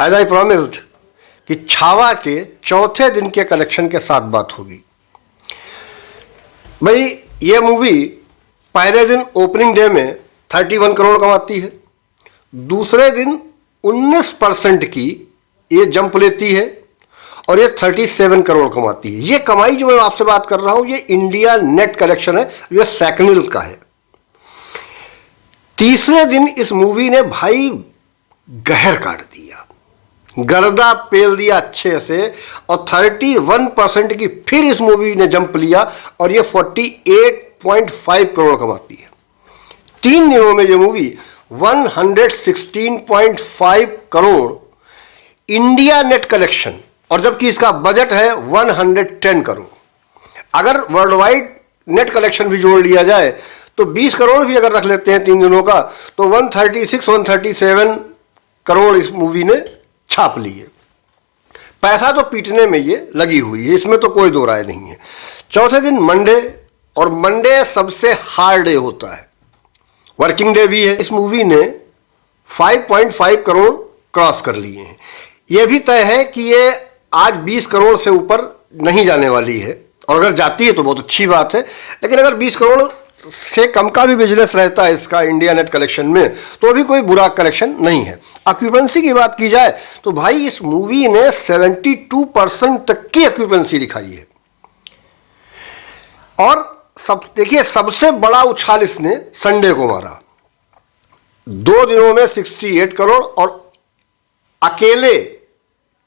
As I promised कि छावा के चौथे दिन के कलेक्शन के साथ बात होगी। भाई ये मूवी पहले दिन ओपनिंग डे में 31 करोड़ कमाती है, दूसरे दिन 19% की ये जंप लेती है और ये 37 करोड़ कमाती है। ये कमाई जो मैं आपसे बात कर रहा हूं ये इंडिया नेट कलेक्शन है, ये सेकनिल का है। तीसरे दिन इस मूवी ने भाई गहर काट दिया, गर्दा पेल दिया अच्छे से और 31% की फिर इस मूवी ने जंप लिया और ये 48.5 करोड़ कमाती है। 3 दिनों में ये movie 116.5 crore India net collection, और जबकि इसका बजट है 110 करोड़। अगर वर्ल्ड वाइड नेट कलेक्शन भी जोड़ लिया जाए तो 20 करोड़ भी अगर रख लेते हैं 3 दिनों का तो 137 करोड़ इस मूवी ने छाप लिए। पैसा तो पीटने में ये लगी हुई है, इसमें तो कोई दो राय नहीं है। चौथे दिन मंडे, और मंडे सबसे हार्ड डे होता है, वर्किंग डे भी है। इस मूवी ने 5.5 करोड़ क्रॉस कर लिए हैं। यह भी तय है कि ये आज 20 करोड़ से ऊपर नहीं जाने वाली है, और अगर जाती है तो बहुत अच्छी बात है। लेकिन अगर 20 करोड़ से कम का भी बिजनेस रहता है इसका इंडिया नेट कलेक्शन में तो अभी कोई बुरा कलेक्शन नहीं है। ऑक्यूपेंसी की बात की जाए तो भाई इस मूवी ने 72% तक की ऑक्यूपेंसी दिखाई है। और सब देखिए, सबसे बड़ा उछाल इसने संडे को मारा, 2 दिनों में 68 करोड़ और अकेले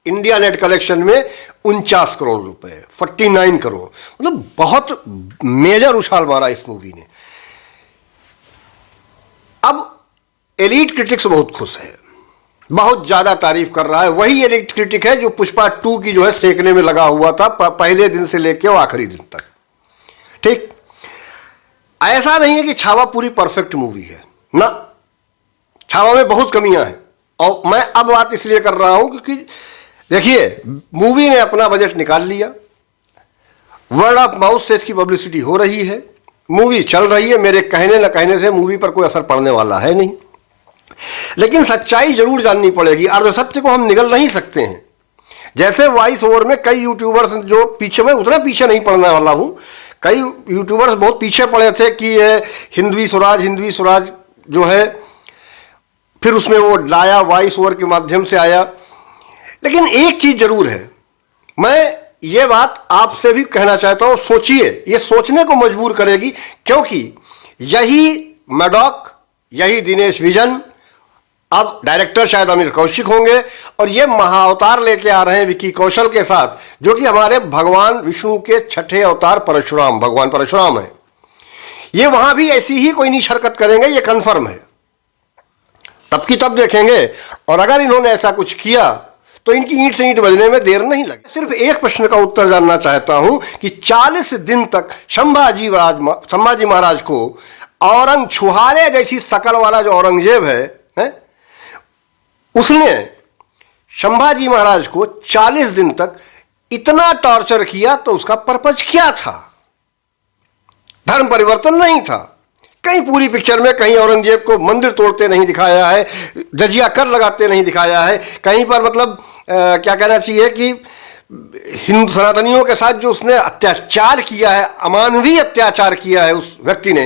इंडिया नेट कलेक्शन में 49 करोड़ रुपए, 49 करोड़, मतलब बहुत मेजर उछाल मारा इस मूवी ने। अब एलीट क्रिटिक्स बहुत खुश है, बहुत ज्यादा तारीफ कर रहा है। वही एलीट क्रिटिक है जो पुष्पा 2 की जो है सेकने में लगा हुआ था पहले दिन से लेकर आखिरी दिन तक। ठीक, ऐसा नहीं है कि छावा पूरी परफेक्ट मूवी है ना, छावा में बहुत कमियां हैं। और मैं अब बात इसलिए कर रहा हूं क्योंकि देखिए, मूवी ने अपना बजट निकाल लिया, वर्ड ऑफ माउथ से इसकी पब्लिसिटी हो रही है, मूवी चल रही है। मेरे कहने न कहने से मूवी पर कोई असर पड़ने वाला है नहीं, लेकिन सच्चाई जरूर जाननी पड़ेगी। अर्धसत्य को हम निगल नहीं सकते हैं। जैसे वॉइस ओवर में कई यूट्यूबर्स जो पीछे, मैं उतना पीछे नहीं पड़ने वाला हूं, कई यूट्यूबर्स बहुत पीछे पड़े थे कि ये हिंदवी स्वराज जो है, फिर उसमें वो लाया वॉइस ओवर के माध्यम से आया। लेकिन एक चीज जरूर है, मैं ये बात आपसे भी कहना चाहता हूं, सोचिए, ये सोचने को मजबूर करेगी, क्योंकि यही मैडॉक, यही दिनेश विजन, अब डायरेक्टर शायद आमिर कौशिक होंगे, और ये महाअवतार लेके आ रहे हैं विकी कौशल के साथ, जो कि हमारे भगवान विष्णु के 6ठे अवतार परशुराम, भगवान परशुराम है। ये वहां भी ऐसी ही कोई नीच हरकत करेंगे, ये कन्फर्म है। तब की तब देखेंगे, और अगर इन्होंने ऐसा कुछ किया तो इनकी ईंट से ईंट बजने में देर नहीं लगे। सिर्फ एक प्रश्न का उत्तर जानना चाहता हूं कि 40 दिन तक संभाजी महाराज को औरंग छुहारे जैसी शकल वाला जो औरंगजेब है, उसने संभाजी महाराज को 40 दिन तक इतना टॉर्चर किया, तो उसका पर्पज क्या था? धर्म परिवर्तन नहीं था। कहीं पूरी पिक्चर में कहीं औरंगजेब को मंदिर तोड़ते नहीं दिखाया है, जजिया कर लगाते नहीं दिखाया है, कहीं पर मतलब क्या कहना चाहिए कि हिंदू सनातनियों के साथ जो उसने अत्याचार किया है, अमानवीय अत्याचार किया है उस व्यक्ति ने,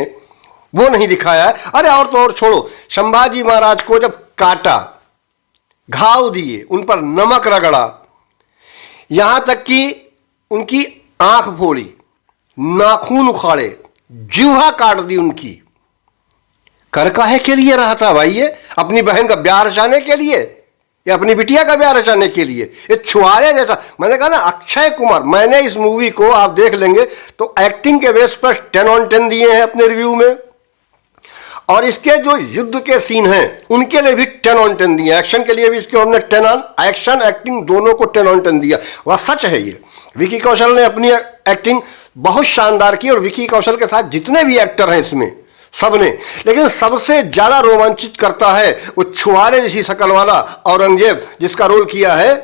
वो नहीं दिखाया है। अरे और तो और छोड़ो, संभाजी महाराज को जब काटा, घाव दिए, उन पर नमक रगड़ा, यहां तक कि उनकी आंख फोड़ी, नाखून उखाड़े, जिह्वा काट दी उनकी, कर काहे के लिए रहा था भाई? ये अपनी बहन का ब्याह रचाने के लिए या अपनी बिटिया का ब्याह रचाने के लिए? ये छुआरे जैसा। मैंने कहा ना, अक्षय कुमार, मैंने इस मूवी को आप देख लेंगे तो एक्टिंग के बेस पर 10 on 10 दिए हैं अपने रिव्यू में, और इसके जो युद्ध के सीन हैं उनके लिए भी 10 on 10 दिए, एक्शन के लिए भी इसके हमने 10 on, एक्शन एक्टिंग दोनों को 10 on 10 दिया। वह सच है। ये विकी कौशल ने अपनी एक्टिंग बहुत शानदार की, और विकी कौशल के साथ जितने भी एक्टर हैं इसमें सबने, लेकिन सबसे ज्यादा रोमांचित करता है वो छुआरे जैसी शकल वाला औरंगजेब, जिसका रोल किया है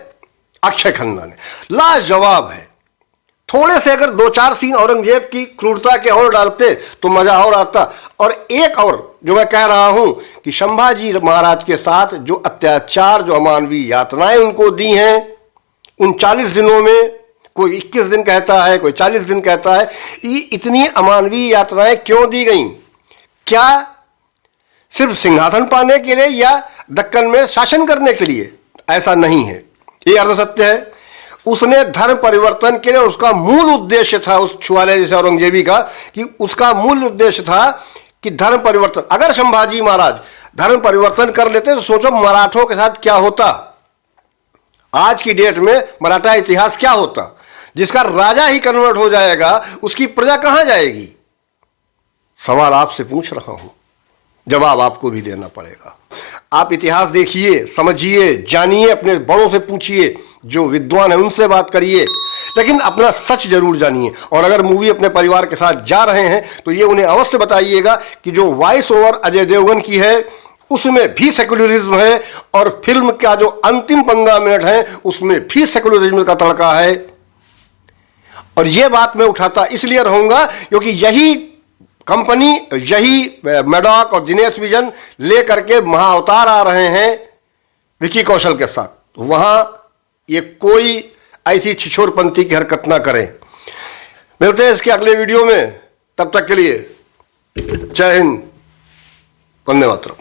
अक्षय खन्ना ने। लाजवाब है। थोड़े से अगर 2-4 सीन औरंगजेब की क्रूरता के और डालते तो मजा और आता। और एक और जो मैं कह रहा हूं कि संभाजी महाराज के साथ जो अत्याचार, जो अमानवीय यातनाएं उनको दी हैं उन 40 दिनों में, कोई 21 दिन कहता है, कोई 40 दिन कहता है, ये इतनी अमानवीय यातनाएं क्यों दी गई? क्या सिर्फ सिंहासन पाने के लिए या दक्कन में शासन करने के लिए? ऐसा नहीं है, ये अर्ध सत्य है। उसने धर्म परिवर्तन के लिए, उसका मूल उद्देश्य था उस छुआले जैसे औरंगजेबी का, कि उसका मूल उद्देश्य था कि धर्म परिवर्तन। अगर संभाजी महाराज धर्म परिवर्तन कर लेते तो सोचो मराठों के साथ क्या होता, आज की डेट में मराठा इतिहास क्या होता। जिसका राजा ही कन्वर्ट हो जाएगा उसकी प्रजा कहां जाएगी? सवाल आपसे पूछ रहा हूं, जवाब आपको भी देना पड़ेगा। आप इतिहास देखिए, समझिए, जानिए, अपने बड़ों से पूछिए, जो विद्वान है उनसे बात करिए, लेकिन अपना सच जरूर जानिए। और अगर मूवी अपने परिवार के साथ जा रहे हैं तो ये उन्हें अवश्य बताइएगा कि जो वॉइस ओवर अजय देवगन की है उसमें भी सेकुलरिज्म है, और फिल्म का जो अंतिम 15 मिनट है उसमें भी सेकुलरिज्म का तड़का है। और यह बात मैं उठाता इसलिए रहूंगा क्योंकि यही कंपनी, यही मैडॉक और दिनेश विजन लेकर के महाअवतार आ रहे हैं विकी कौशल के साथ। तो वहां ये कोई ऐसी छिछोरपंथी की हरकत ना करें। मिलते हैं इसके अगले वीडियो में, तब तक के लिए जय हिंद, वंदे मातरम।